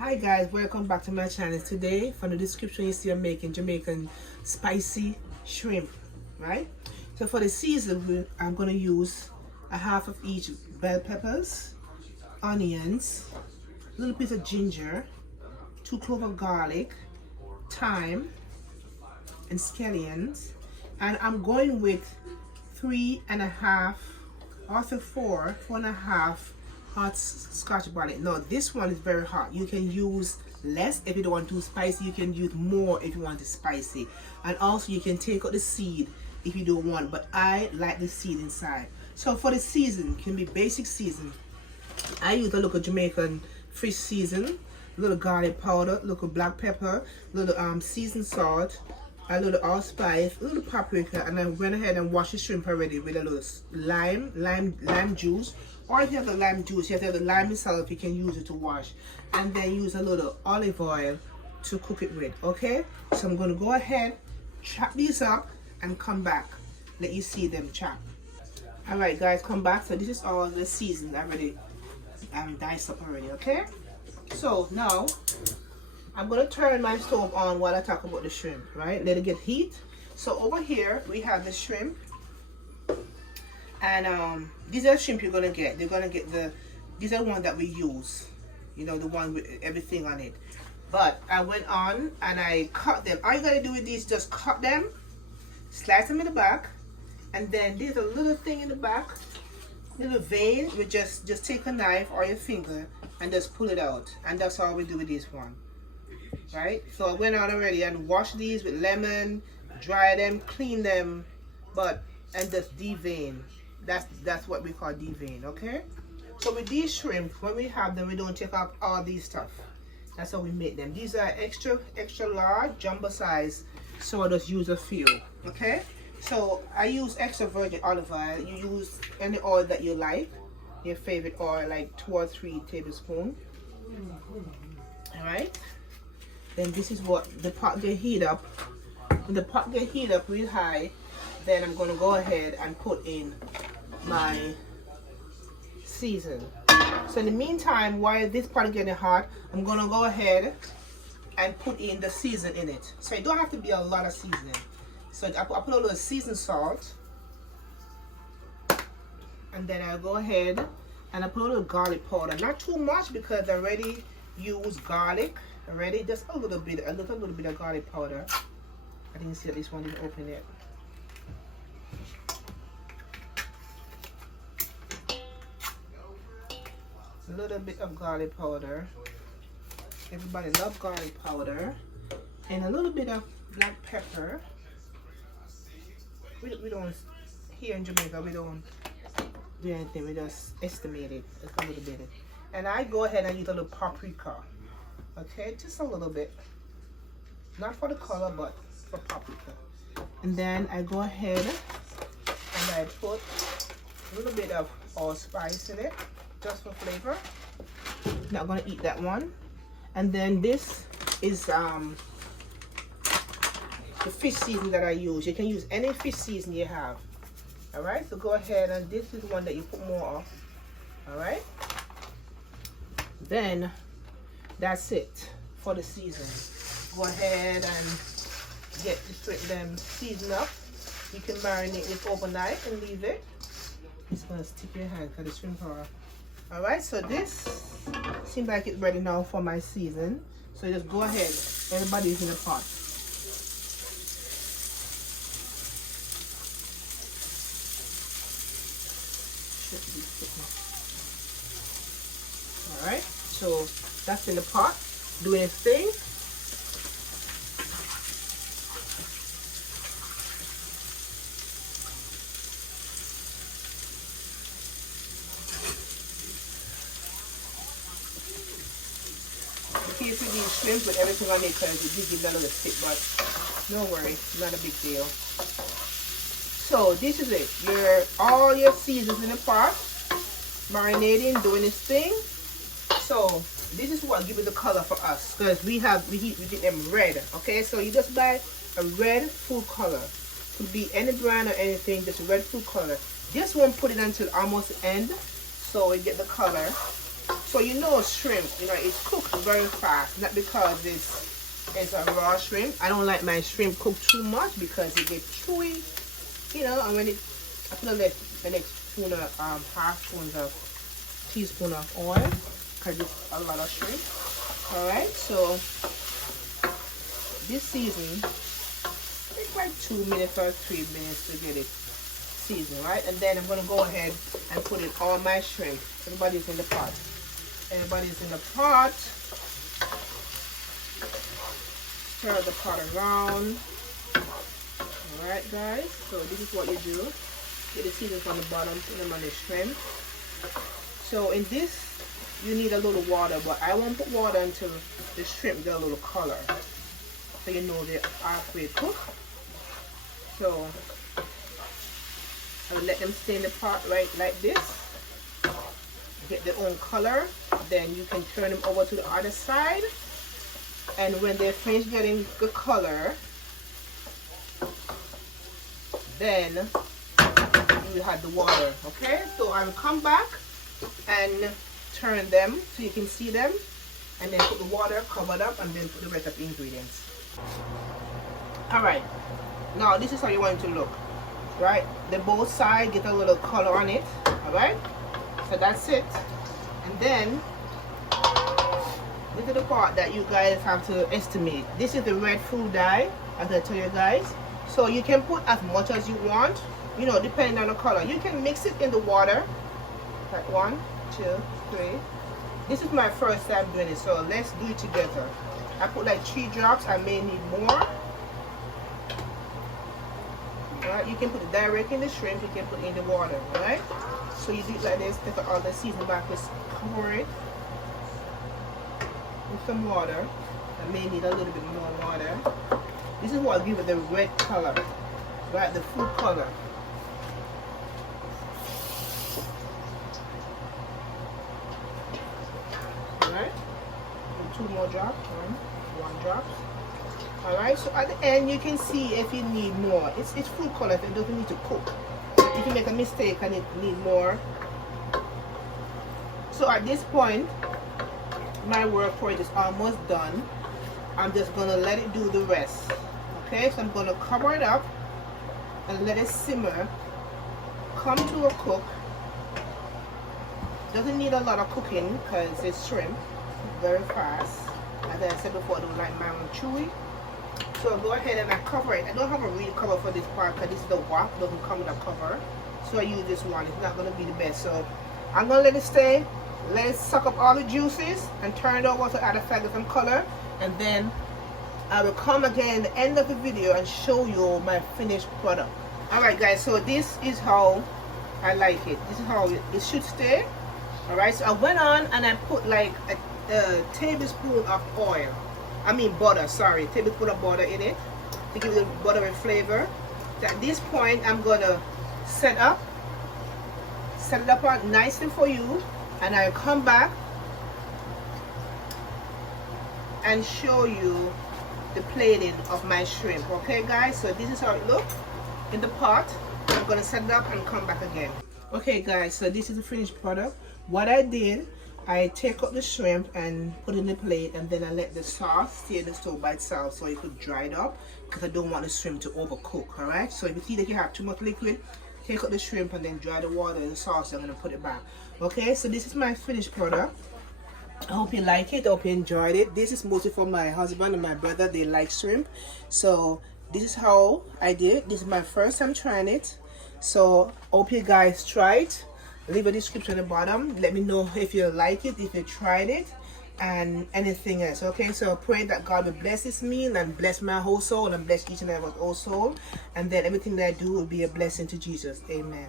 Hi guys, welcome back to my channel. Today from the description you see I'm making Jamaican spicy shrimp, right? So for the season I'm going to use a half of each bell peppers, onions, a little piece of ginger, 2 cloves of garlic, thyme and scallions, and I'm going with 3.5, also 4.5 hot scotch bonnet. Now this one is very hot. You can use less if you don't want too spicy. You can use more if you want it spicy, and also you can take out the seed if you don't want, but I like the seed inside. So for the season, can be basic season. I use a little Jamaican fish season, a little garlic powder, a little black pepper, a little seasoned salt, a little allspice, a little paprika, and I went ahead and washed the shrimp already with a little lime juice. Or if you have the lime juice, you have the lime itself, you can use it to wash. And then use a little olive oil to cook it with, okay? So I'm going to go ahead, chop these up, and come back. Let you see them chop. Alright guys, come back. So this is all the seasoned already. I'm diced up already, okay? So now, I'm going to turn my stove on while I talk about the shrimp, right? Let it get heat. So over here, we have the shrimp. And these are shrimp you're gonna get. They're gonna get these are the ones that we use, you know, the one with everything on it. But I went on and I cut them. All you gotta do with these, just cut them, slice them in the back, and then there's a little thing in the back, little vein. You just take a knife or your finger and just pull it out, and that's all we do with this one, right? So I went on already and washed these with lemon, dry them, clean them, and just devein. That's what we call devein, okay? So with these shrimp, when we have them, we don't take out all these stuff. That's how we make them. These are extra large, jumbo size, so I just use a few, okay? So I use extra virgin olive oil. You use any oil that you like, your favorite oil, like 2 or 3 tablespoons. All right. Then this is what the pot get heat up. When the pot get heat up real high, then I'm going to go ahead and put in my season. So in the meantime, while this pot is getting hot, I'm going to go ahead and put in the season in it. So it don't have to be a lot of seasoning. So I put a little seasoned salt, and then I'll go ahead and I put a little garlic powder. Not too much because I already used garlic already. Just a little bit of garlic powder. I didn't see that this one didn't open yet. A little bit of garlic powder. Everybody loves garlic powder. And a little bit of black pepper. We don't, here in Jamaica, we don't do anything. We just estimate it a little bit. And I go ahead and use a little paprika. Okay, just a little bit. Not for the color, but for paprika. And then I go ahead and I put a little bit of allspice in it, just for flavor. Not gonna eat that one. And then this is the fish season that I use. You can use any fish season you have. All right, so go ahead, and this is one that you put more of. All right, then that's it for the season. Go ahead and get the shrimp them seasoned up. You can marinate this overnight and leave it. It's gonna stick your hand because the shrimp are. All right, so this seems like it's ready now for my season. So just go ahead. Everybody's in the pot. All right, so that's in the pot doing its thing. In case you need shrimp with everything on it, because it did give that a little stick, but no worry, not a big deal. So this is it. All your seasons in the pot, marinating, doing its thing. So this is what gives it the color for us, because we did them red. Okay, so you just buy a red food color. Could be any brand or anything, just a red food color. This one put it until almost the end, so we get the color. So you know shrimp, you know, it's cooked very fast, not because it's a raw shrimp. I don't like my shrimp cooked too much because it gets chewy, you know, and when it, I put the next spoon of, teaspoon of oil, because it's a lot of shrimp. Alright, so this season, it's like 2 minutes or 3 minutes to get it seasoned, right? And then I'm going to go ahead and put in all my shrimp. Everybody's in the pot. Everybody's in the pot. Stir the pot around. Alright guys, so this is what you do. Get the seasoning from the bottom, put them on the shrimp. So in this, you need a little water, but I won't put water until the shrimp get a little color. So you know they're halfway cooked. So I'll let them stay in the pot right like this. Get their own color. Then you can turn them over to the other side. And when they're finished getting the color, then you have the water. Okay, so I will come back and turn them so you can see them, and then put the water covered up, and then put the rest of the ingredients. All right, now this is how you want it to look, right? The both sides get a little color on it. All right, so that's it. And then this is the part that you guys have to estimate. This is the red food dye, as I tell you guys. So you can put as much as you want, you know, depending on the color. You can mix it in the water, like 1, 2, 3. This is my first time doing it, so let's do it together. I put like 3 drops. I may need more. Alright, you can put it directly in the shrimp. You can put it in the water. Alright, so you do it like this. Take all the seasoning back, just cover it with some water. I may need a little bit more water. This is what gives it the red color, right? The food color. Alright, 2 more drops. One drop. Alright, so at the end you can see if you need more. It's food color, it doesn't need to cook. You can make a mistake and it need more. So at this point, my work for it is almost done. I'm just gonna let it do the rest. Okay, so I'm gonna cover it up and let it simmer, come to a cook. Doesn't need a lot of cooking because it's shrimp, very fast. As I said before, I don't like mine chewy. So I'll go ahead and I cover it. I don't have a real cover for this part because this is the wok, doesn't come with a cover. So I use this one. It's not gonna be the best. So I'm gonna let it stay, let it suck up all the juices, and turn it over to add a flag of some color, and then I will come again at the end of the video and show you my finished product. Alright guys, so this is how I like it. This is how it should stay. Alright, so I went on and I put like a tablespoon of oil. I mean butter, sorry. Tablespoon of butter in it to give it a buttery flavor. At this point, I'm gonna set it up nicely for you, and I'll come back and show you the plating of my shrimp. Okay guys, so this is how it looks in the pot. I'm gonna set it up and come back again. Okay guys, so this is the finished product. What I did, I take out the shrimp and put it in the plate, and then I let the sauce stay in the stove by itself so it could dry it up, because I don't want the shrimp to overcook. Alright, so if you see that you have too much liquid, take out the shrimp and then dry the water and the sauce. I'm gonna put it back. Okay, so this is my finished product. I hope you like it. I hope you enjoyed it. This is mostly for my husband and my brother. They like shrimp. So this is how I did it. This is my first time trying it. So hope you guys try it. Leave a description at the bottom. Let me know if you like it, if you tried it, and anything else. Okay, so I pray that God will bless this meal and bless my whole soul and bless each and every whole soul. And then everything that I do will be a blessing to Jesus. Amen.